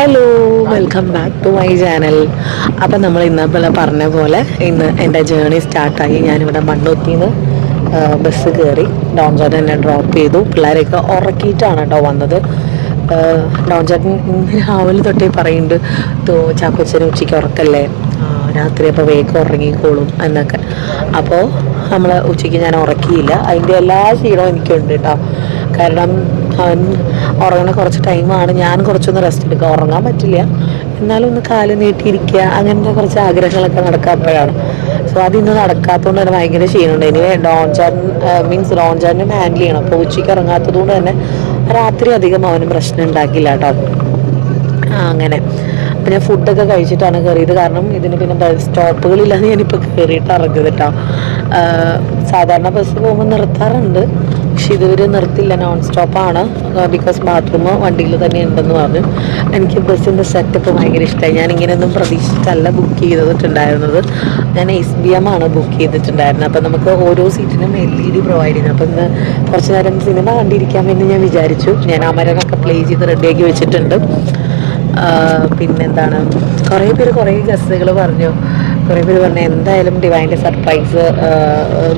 Hello, welcome back to my channel. അപ്പം നമ്മൾ ഇന്നലെ പറഞ്ഞ പോലെ ഇന്ന് എൻ്റെ ജേണി സ്റ്റാർട്ടായി. ഞാനിവിടെ മണ്ണുത്തിന്ന് ബസ് കയറി. ഡോൺ ചേട്ടൻ എന്നെ ഡ്രോപ്പ് ചെയ്തു. പിള്ളേരെയൊക്കെ ഉറക്കിയിട്ടാണ് കേട്ടോ വന്നത്. ഡോൺ ചേട്ടൻ ഇന്ന് രാവിലെ തൊട്ടേ പറയുന്നുണ്ട്, ചാക്കോച്ചന് ഉച്ചയ്ക്ക് ഉറക്കല്ലേ, രാത്രി അപ്പോൾ വേഗം ഉറങ്ങിക്കോളും എന്നൊക്കെ. അപ്പോൾ നമ്മൾ ഉച്ചയ്ക്ക് ഞാൻ ഉറക്കിയില്ല. അതിൻ്റെ എല്ലാ ക്ഷീണവും എനിക്കുണ്ട് കേട്ടോ. കാരണം അവൻ ഉറങ്ങണ കുറച്ച് ടൈമാണ്. ഞാൻ കുറച്ചൊന്ന് റെസ്റ്റ് എടുക്കുക. ഉറങ്ങാൻ പറ്റില്ല, എന്നാലും ഒന്ന് കാല് നീട്ടിയിരിക്കുക, അങ്ങനത്തെ കുറച്ച് ആഗ്രഹങ്ങളൊക്കെ നടക്കാത്തപ്പോഴാണ്. സോ അതിന്ന് നടക്കാത്തതുകൊണ്ട് തന്നെ ഭയങ്കര ക്ഷീണമുണ്ട്. ഇനി ഡോൺ ചേട്ടനും ഹാൻഡിൽ ചെയ്യണം. അപ്പോൾ ഉച്ചയ്ക്ക് ഇറങ്ങാത്തത് കൊണ്ട് തന്നെ രാത്രി അധികം അവന് പ്രശ്നം ഉണ്ടാക്കില്ല കേട്ടോ. അങ്ങനെ അപ്പം ഞാൻ ഫുഡൊക്കെ കഴിച്ചിട്ടാണ് കയറിയത്. കാരണം ഇതിന് പിന്നെ ബസ് സ്റ്റോപ്പുകളില്ലാതെ ഞാനിപ്പോൾ കയറിയിട്ട് ഇറങ്ങിയത് കേട്ടോ. സാധാരണ ബസ് പോകുമ്പോൾ നിർത്താറുണ്ട്, പക്ഷെ ഇതുവരെ നിർത്തില്ല, നോൺ സ്റ്റോപ്പാണ്. ബിക്കോസ് ബാത്റൂം വണ്ടിയിൽ തന്നെ ഉണ്ടെന്ന് പറഞ്ഞു. എനിക്ക് ബസ്സിൻ്റെ സെറ്റപ്പ് ഭയങ്കര ഇഷ്ടമായി. ഞാൻ ഇങ്ങനെയൊന്നും പ്രതീക്ഷിച്ചല്ല ബുക്ക് ചെയ്തിട്ടുണ്ടായിരുന്നത്. ഞാൻ SBM ആണ് ബുക്ക് ചെയ്തിട്ടുണ്ടായിരുന്നത്. അപ്പം നമുക്ക് ഓരോ സീറ്റിനും LED പ്രൊവൈഡ് ചെയ്യുന്നത്. അപ്പം ഇന്ന് കുറച്ച് നേരം സിനിമ കണ്ടിരിക്കാമെന്ന് ഞാൻ വിചാരിച്ചു. ഞാൻ അമരനൊക്കെ പ്ലേ ചെയ്ത് റെഡിയാക്കി വെച്ചിട്ടുണ്ട്. പിന്നെന്താണ്, കുറേ ഗസ്റ്റുകൾ പറഞ്ഞു. കുറേ പേര് പറഞ്ഞു എന്തായാലും ഡിവൈൻ്റെ സർപ്രൈസ്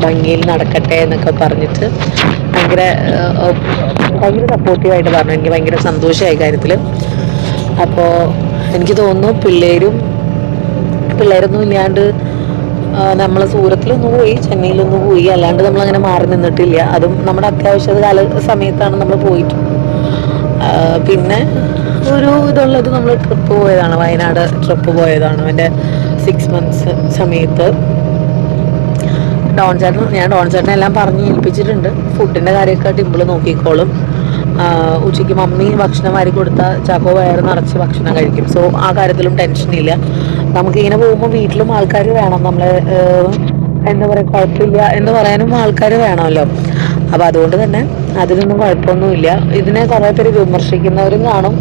ഭംഗിയിൽ നടക്കട്ടെ എന്നൊക്കെ പറഞ്ഞിട്ട് ഭയങ്കര സപ്പോർട്ടീവായിട്ട് പറഞ്ഞു. എനിക്ക് ഭയങ്കര സന്തോഷമായി കാര്യത്തിൽ. അപ്പോൾ എനിക്ക് തോന്നുന്നു പിള്ളേരൊന്നും ഇല്ലാണ്ട് നമ്മൾ സൂറത്തിലൊന്ന് പോയി, ചെന്നൈയിലൊന്ന് പോയി, അല്ലാണ്ട് നമ്മളങ്ങനെ മാറി നിന്നിട്ടില്ല. അതും നമ്മുടെ അത്യാവശ്യ സമയത്താണ് നമ്മൾ പോയിട്ട്. പിന്നെ ഒരു ഇതുള്ളത് നമ്മൾ ട്രിപ്പ് പോയതാണ്, വയനാട് ട്രിപ്പ് പോയതാണ്. എൻ്റെ 6 months സമയത്ത് ഞാൻ ഡോൺ ചേട്ടനെ എല്ലാം പറഞ്ഞ് ഏൽപ്പിച്ചിട്ടുണ്ട്. ഫുഡിൻ്റെ കാര്യമൊക്കെ ടിമ്പിൾ നോക്കിക്കോളും. ഉച്ചയ്ക്ക് മമ്മി ഭക്ഷണം വാരി കൊടുത്താൽ ചാക്കോ വയറ് നിറച്ച് ഭക്ഷണം കഴിക്കും. സോ ആ കാര്യത്തിലും ടെൻഷനില്ല. നമുക്കിങ്ങനെ പോകുമ്പോൾ വീട്ടിലും ആൾക്കാർ വേണം, നമ്മളെ എന്താ പറയുക, കുഴപ്പമില്ല എന്ന് പറയാനും ആൾക്കാർ വേണമല്ലോ. അപ്പോൾ അതുകൊണ്ട് തന്നെ അതിനൊന്നും കുഴപ്പമൊന്നുമില്ല. ഇതിനെ കുറേ പേര് വിമർശിക്കുന്നവരും കാണും,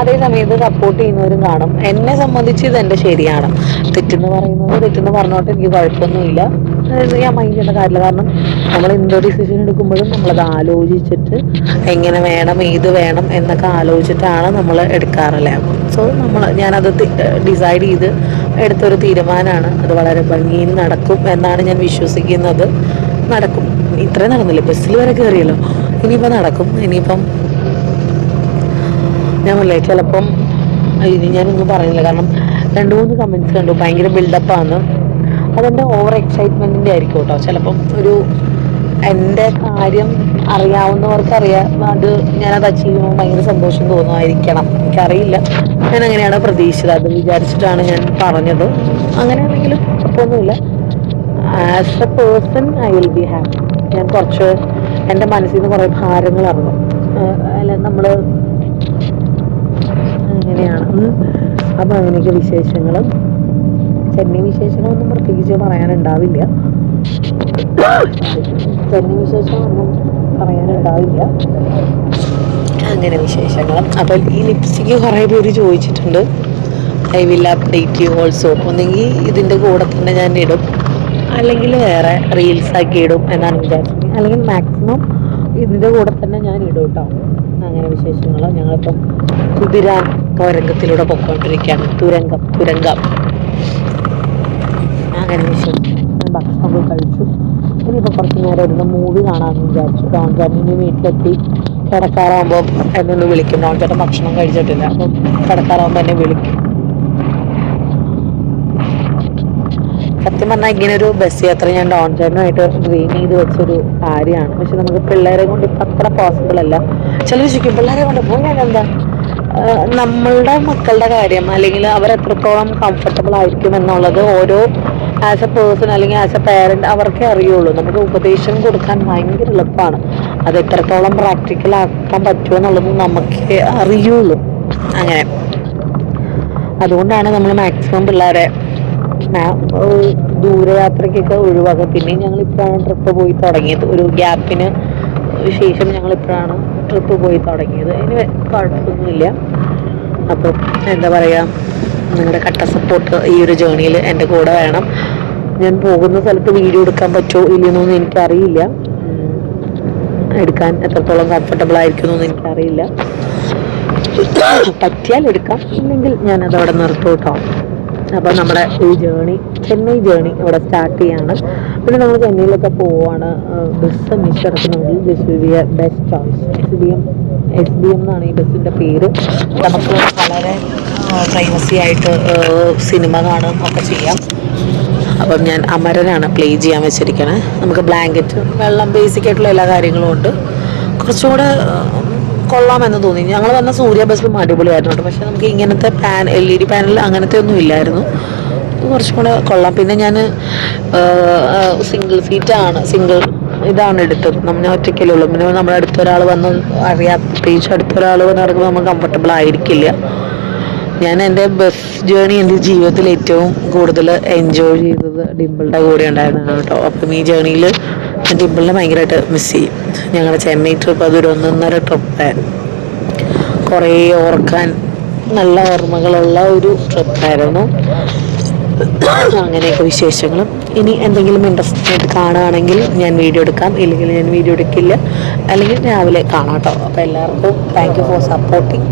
അതേ സമയത്ത് സപ്പോർട്ട് ചെയ്യുന്നവരും കാണും. എന്നെ സംബന്ധിച്ച് ഇതെൻ്റെ ശരിയാണ്. തെറ്റെന്ന് പറഞ്ഞോട്ട് എനിക്ക് കുഴപ്പമൊന്നുമില്ല. ഞാൻ മൈൻഡ് ചെയ്യേണ്ട കാര്യമില്ല. കാരണം നമ്മൾ എന്തൊരു ഡിസിഷൻ എടുക്കുമ്പോഴും നമ്മളത് ആലോചിച്ചിട്ട് എങ്ങനെ വേണം, ഏത് വേണം എന്നൊക്കെ ആലോചിച്ചിട്ടാണ് നമ്മൾ എടുക്കാറല്ലേ. സോ ഞാനത് ഡിസൈഡ് ചെയ്ത് എടുത്തൊരു തീരുമാനമാണ്. അത് വളരെ ഭംഗിയിൽ നടക്കും എന്നാണ് ഞാൻ വിശ്വസിക്കുന്നത്. നടക്കും. ഇത്രയും നടന്നില്ല, ബസ്സിൽ വരെ കയറിയല്ലോ, ഇനിയിപ്പോൾ നടക്കും. ഇനിയിപ്പം ഞാൻ പറയില്ലേ, ചിലപ്പം ഇനി ഞാനൊന്നും പറയുന്നില്ല. കാരണം 2-3 കമൻറ്റ്സ് കണ്ടു, ഭയങ്കര ബിൽഡപ്പാണ്. അതെൻ്റെ ഓവർ എക്സൈറ്റ്മെൻറ്റിൻ്റെ ആയിരിക്കും കേട്ടോ. ചിലപ്പം എൻ്റെ കാര്യം അറിയാവുന്നവർക്കറിയാം, ഞാനത് അച്ചീവ് ചെയ്യുമ്പോൾ ഭയങ്കര സന്തോഷം തോന്നുമായിരിക്കണം, എനിക്കറിയില്ല. ഞാൻ അങ്ങനെയാണ് പ്രതീക്ഷിച്ചത്, അത് വിചാരിച്ചിട്ടാണ് ഞാൻ പറഞ്ഞത്. അങ്ങനെയാണെങ്കിലും കുഴപ്പമൊന്നുമില്ല. As A person I will be happy. ഞാൻ കുറച്ച് എൻ്റെ മനസ്സിൽ നിന്ന് കുറേ ഭാരങ്ങൾ ഇറങ്ങും. നമ്മൾ അങ്ങനെയാണ്. അപ്പം അങ്ങനെയൊക്കെ വിശേഷങ്ങളും, ചെന്നൈ വിശേഷങ്ങളൊന്നും പ്രത്യേകിച്ച് പറയാനുണ്ടാവില്ല. അങ്ങനെ വിശേഷങ്ങളും. അപ്പം ഈ ലിപ്സ്റ്റിക്ക് കുറേ പേര് ചോദിച്ചിട്ടുണ്ട്. I will update you also. ഒന്നെങ്കിൽ ഇതിൻ്റെ കൂടെ തന്നെ ഞാൻ ഇടും, അല്ലെങ്കിൽ വേറെ റീൽസാക്കി ഇടും എന്നാണ് വിചാരിച്ചത്. അല്ലെങ്കിൽ മാക്സിമം ഇതിൻ്റെ കൂടെ തന്നെ ഞാൻ ഇടും കേട്ടോ. അങ്ങനെ വിശേഷങ്ങൾ. ഞങ്ങളിപ്പം കുതിരാൻ തുരങ്കത്തിലൂടെ പൊയ്ക്കൊണ്ടിരിക്കുകയാണ്. തുരങ്കം. അങ്ങനെ വിശേഷം. ഞാൻ ഭക്ഷണമൊക്കെ കഴിച്ചു. ഇനിയിപ്പോൾ കുറച്ച് നേരം ഇരുന്ന് മൂവി കാണാമെന്ന് വിചാരിച്ചു. ഡോൺ ചേട്ടൻ വീട്ടിലെത്തി കിടക്കാറാകുമ്പോൾ എന്നൊന്ന് വിളിക്കും. ഡോൺ ചേട്ടൻ ഭക്ഷണം കഴിച്ചിട്ടില്ല, അപ്പം കിടക്കാറാകുമ്പോൾ എന്നെ വിളിക്കും. സത്യം പറഞ്ഞാൽ ഇങ്ങനൊരു ബസ് യാത്ര ഞാൻ ഡോൺ ചേട്ടനുമായിട്ട് ഡ്രീം ചെയ്ത് വെച്ചൊരു കാര്യമാണ്. പക്ഷെ നമുക്ക് പിള്ളേരെ കൊണ്ട് ഇപ്പം അത്ര പോസിബിൾ അല്ല. ചിലർ ചോദിക്കും പിള്ളേരെ കൊണ്ട് പോകാൻ എന്താ, നമ്മളുടെ മക്കളുടെ കാര്യം, അല്ലെങ്കിൽ അവരെത്രത്തോളം കംഫർട്ടബിൾ ആയിരിക്കും എന്നുള്ളത് ഓരോ ആസ് എ പേഴ്സൺ അല്ലെങ്കിൽ ആസ് എ പേരൻറ്റ് അവർക്കേ അറിയുള്ളൂ. നമുക്ക് ഉപദേശം കൊടുക്കാൻ ഭയങ്കര എളുപ്പമാണ്. അത് എത്രത്തോളം പ്രാക്ടിക്കൽ ആക്കാൻ പറ്റുമോ എന്നുള്ളത് നമുക്കേ അറിയുള്ളൂ. അങ്ങനെ അതുകൊണ്ടാണ് നമ്മൾ മാക്സിമം പിള്ളേരെ ദൂരയാത്രയ്ക്കൊക്കെ ഒഴിവാക്കുക. പിന്നെയും ഞങ്ങളിപ്പോഴാണ് ട്രിപ്പ് പോയി തുടങ്ങിയത്. ഒരു ഗ്യാപ്പിന് ശേഷം ഞങ്ങളിപ്പോഴാണ് ട്രിപ്പ് പോയി തുടങ്ങിയത്. അതിന് കുഴപ്പമൊന്നുമില്ല. അപ്പം എന്താ പറയുക, നിങ്ങളുടെ കട്ട സപ്പോർട്ട് ഈ ഒരു ജേണിയിൽ എൻ്റെ കൂടെ വേണം. ഞാൻ പോകുന്ന സ്ഥലത്ത് വീഡിയോ എടുക്കാൻ പറ്റുമോ ഇല്ലെന്നൊന്നും എനിക്കറിയില്ല. എടുക്കാൻ എത്രത്തോളം കംഫർട്ടബിൾ ആയിരിക്കുമെന്നൊന്നും എനിക്കറിയില്ല. പറ്റിയാൽ എടുക്കാം, ഇല്ലെങ്കിൽ ഞാനത് അവിടെ നിർത്തും കേട്ടോ. അപ്പോൾ നമ്മുടെ ഈ ചെന്നൈ ജേണി ഇവിടെ സ്റ്റാർട്ട് ചെയ്യാണ്. പിന്നെ നമ്മൾ ചെന്നൈയിലൊക്കെ പോവാണ്. ബസ് അന്വേഷിച്ച് കിടക്കുന്നുണ്ടെങ്കിൽ this will be a best choice. S B M എന്നാണ് ഈ ബസ്സിൻ്റെ പേര്. നമുക്ക് വളരെ പ്രൈവസി ആയിട്ട് സിനിമ കാണും ഒക്കെ ചെയ്യാം. അപ്പം ഞാൻ അമരനാണ് പ്ലേ ചെയ്യാൻ വെച്ചിരിക്കണേ. നമുക്ക് ബ്ലാങ്കറ്റ്, വെള്ളം, ബേസിക് ആയിട്ടുള്ള എല്ലാ കാര്യങ്ങളും ഉണ്ട്. കുറച്ചും കൂടെ കൊള്ളാമെന്ന് തോന്നി. ഞങ്ങൾ വന്ന സൂര്യ ബസ്സും അടിപൊളിയായിരുന്നു കേട്ടോ. പക്ഷെ നമുക്ക് ഇങ്ങനത്തെ LED പാനൽ അങ്ങനത്തെ ഒന്നും ഇല്ലായിരുന്നു. കുറച്ചും കൂടെ കൊള്ളാം. പിന്നെ ഞാൻ സിംഗിൾ ഇതാണ് എടുത്തത്. നമ്മൾ ഒറ്റയ്ക്കല്ലേ ഉള്ളൂ. പിന്നെ നമ്മുടെ അടുത്തൊരാൾ വന്ന് പ്രത്യേകിച്ച് അടുത്തൊരാൾ വന്ന് നടക്കുമ്പോൾ നമുക്ക് കംഫർട്ടബിൾ ആയിരിക്കില്ല. ഞാൻ എൻ്റെ ബസ് ജേണി എൻ്റെ ജീവിതത്തിൽ ഏറ്റവും കൂടുതൽ എൻജോയ് ചെയ്തത് ഡിംപിളിൻ്റെ കൂടെ ഉണ്ടായിരുന്നതാണ് കേട്ടോ. അപ്പം ഈ ജേണിയിൽ ഞാൻ ഡിംപിളിനെ ഭയങ്കരമായിട്ട് മിസ് ചെയ്യും. ഞങ്ങളുടെ ചെന്നൈ ട്രിപ്പ് അതൊരു 1.5 ട്രിപ്പായിരുന്നു. കുറേ ഓർക്കാൻ നല്ല ഓർമ്മകളുള്ള ഒരു ട്രിപ്പായിരുന്നു. അങ്ങനെയൊക്കെ വിശേഷങ്ങളും. ഇനി എന്തെങ്കിലും ഇൻട്രസ്റ്റിംഗ് ആയിട്ട് കാണുകയാണെങ്കിൽ ഞാൻ വീഡിയോ എടുക്കാം, ഇല്ലെങ്കിൽ ഞാൻ വീഡിയോ എടുക്കില്ല, അല്ലെങ്കിൽ രാവിലെ കാണാം കേട്ടോ. അപ്പോൾ എല്ലാവർക്കും താങ്ക് യു ഫോർ സപ്പോർട്ടിങ്.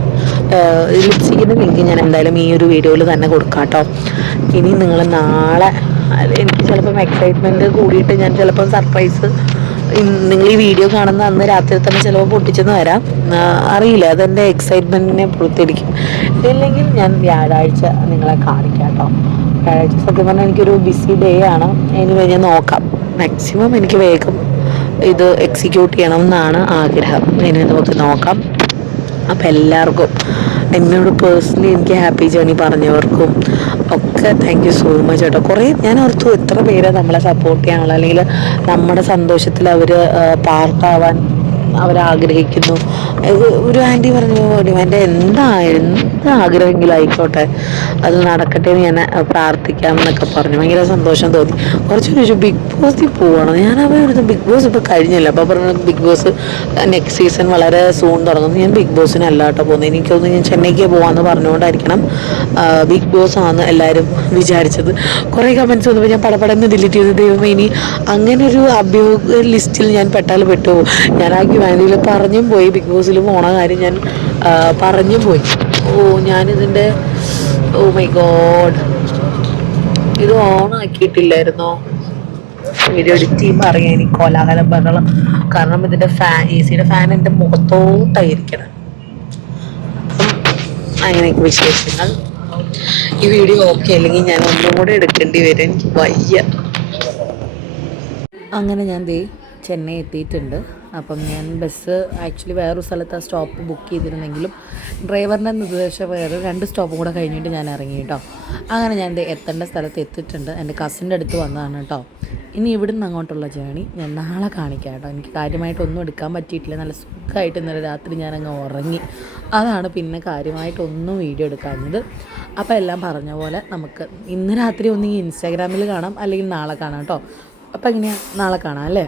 ലിപ്സ്റ്റിക്കിൻ്റെ ലിങ്ക് ഞാൻ എന്തായാലും ഈ ഒരു വീഡിയോയിൽ തന്നെ കൊടുക്കാം കേട്ടോ. ഇനി നിങ്ങൾ നാളെ, എനിക്ക് ചിലപ്പം എക്സൈറ്റ്മെൻറ്റ് കൂടിയിട്ട് ഞാൻ ചിലപ്പം സർപ്രൈസ് നിങ്ങൾ ഈ വീഡിയോ കാണുന്ന അന്ന് രാത്രി തന്നെ ചിലപ്പോൾ പൊട്ടിച്ചെന്ന് വരാം, അറിയില്ല. അതെൻ്റെ എക്സൈറ്റ്മെൻറ്റിനെ പുറത്തിരിക്കും. ഇല്ലെങ്കിൽ ഞാൻ വ്യാഴാഴ്ച നിങ്ങളെ കാണിക്കാം കേട്ടോ. വ്യാഴാഴ്ച സത്യം പറഞ്ഞാൽ എനിക്കൊരു ബിസി ഡേ ആണ്. എനിവേ ഞാൻ നോക്കാം, മാക്സിമം എനിക്ക് വേഗം ഇത് എക്സിക്യൂട്ട് ചെയ്യണം എന്നാണ് ആഗ്രഹം. ഇനി നമുക്ക് നോക്കാം. അപ്പം എല്ലാവർക്കും, എന്നോട് പേഴ്സണലി എനിക്ക് ഹാപ്പി ജേണി പറഞ്ഞവർക്കും ഒക്കെ താങ്ക് യു സോ മച്ച് കേട്ടോ. കുറേ ഞാൻ ഓർത്തു എത്ര പേര് നമ്മളെ സപ്പോർട്ട് ചെയ്യാനുള്ള, അല്ലെങ്കിൽ നമ്മുടെ സന്തോഷത്തിൽ അവർ പാർട്ടാവാൻ അവരാഗ്രഹിക്കുന്നു. ഒരു ആൻറ്റി പറഞ്ഞു, എൻ്റെ എന്ത് ആഗ്രഹമെങ്കിലും ആയിക്കോട്ടെ, അത് നടക്കട്ടെ എന്ന് ഞാൻ പ്രാർത്ഥിക്കാം എന്നൊക്കെ പറഞ്ഞു. ഭയങ്കര സന്തോഷം തോന്നി. കുറച്ച് ചോദിച്ചു ബിഗ് ബോസിൽ പോവാണ്. ഞാൻ അവരുടെ ബിഗ് ബോസ് ഇപ്പോൾ കഴിഞ്ഞില്ല. അപ്പോൾ പറഞ്ഞു ബിഗ് ബോസ് നെക്സ്റ്റ് സീസൺ വളരെ സൂൺ തുടങ്ങുന്നു. ഞാൻ ബിഗ് ബോസിനല്ല കേട്ടോ പോകുന്നത്. എനിക്കൊന്ന് ഞാൻ ചെന്നൈക്ക് പോകാമെന്ന് പറഞ്ഞുകൊണ്ടായിരിക്കണം ബിഗ് ബോസ് ആണെന്ന് എല്ലാവരും വിചാരിച്ചത്. കുറേ കമൻറ്റ്സ് വന്നപ്പോൾ ഞാൻ പടപടന്ന് ഡിലീറ്റ് ചെയ്തു. ദൈവമേ, ഇനി അങ്ങനെ ഒരു അഭ്യൂഹ ലിസ്റ്റിൽ ഞാൻ പെട്ടു. ഞാൻ ആ ക്യുവാനിയിൽ പറഞ്ഞും പോയി, ബിഗ് ബോസിൽ പോണ കാര്യം ഞാൻ പറഞ്ഞും പോയി. ഞാനിതിൻ്റെ മൈ ഗോഡ്, ഇത് ഓണാക്കിയിട്ടില്ലായിരുന്നോ? വീഡിയോ എഡിറ്റ് ചെയ്യുമ്പോൾ അറിയാം എനിക്ക് കോലാഹലം ബഹളം. കാരണം ഇതിൻ്റെ AC-യുടെ ഫാൻ എൻ്റെ മുഖത്തോട്ടായിരിക്കണം. അങ്ങനെയൊക്കെ വിശേഷങ്ങൾ. ഈ വീഡിയോ ഓക്കെ അല്ലെങ്കിൽ ഞാൻ ഒന്നും കൂടെ എടുക്കേണ്ടി വരും, എനിക്ക് വയ്യ. അങ്ങനെ ഞാൻ ചെന്നൈ എത്തിയിട്ടുണ്ട്. അപ്പം ഞാൻ ബസ് ആക്ച്വലി വേറൊരു സ്ഥലത്ത് ആ സ്റ്റോപ്പ് ബുക്ക് ചെയ്തിരുന്നെങ്കിലും ഡ്രൈവറിൻ്റെ നിർദ്ദേശം വേറെ 2 സ്റ്റോപ്പും കൂടെ കഴിഞ്ഞിട്ട് ഞാൻ ഇറങ്ങി കേട്ടോ. അങ്ങനെ ഞാൻ എത്തേണ്ട സ്ഥലത്ത് എത്തിയിട്ടുണ്ട്. എൻ്റെ കസിൻ്റെ അടുത്ത് വന്നതാണ് കേട്ടോ. ഇനി ഇവിടുന്ന് അങ്ങോട്ടുള്ള ജേണി ഞാൻ നാളെ കാണിക്കാം കേട്ടോ. എനിക്ക് കാര്യമായിട്ടൊന്നും എടുക്കാൻ പറ്റിയിട്ടില്ല. നല്ല സുഖമായിട്ട് ഇന്നലെ രാത്രി ഞാനങ്ങ് ഉറങ്ങി. അതാണ് പിന്നെ കാര്യമായിട്ടൊന്നും വീഡിയോ എടുക്കാഞ്ഞത്. അപ്പോൾ എല്ലാം പറഞ്ഞ പോലെ നമുക്ക് ഇന്ന് രാത്രി ഒന്നെങ്കിൽ ഇൻസ്റ്റാഗ്രാമിൽ കാണാം, അല്ലെങ്കിൽ നാളെ കാണാം കേട്ടോ. അപ്പോൾ എങ്ങനെയാണ്, നാളെ കാണാം അല്ലേ?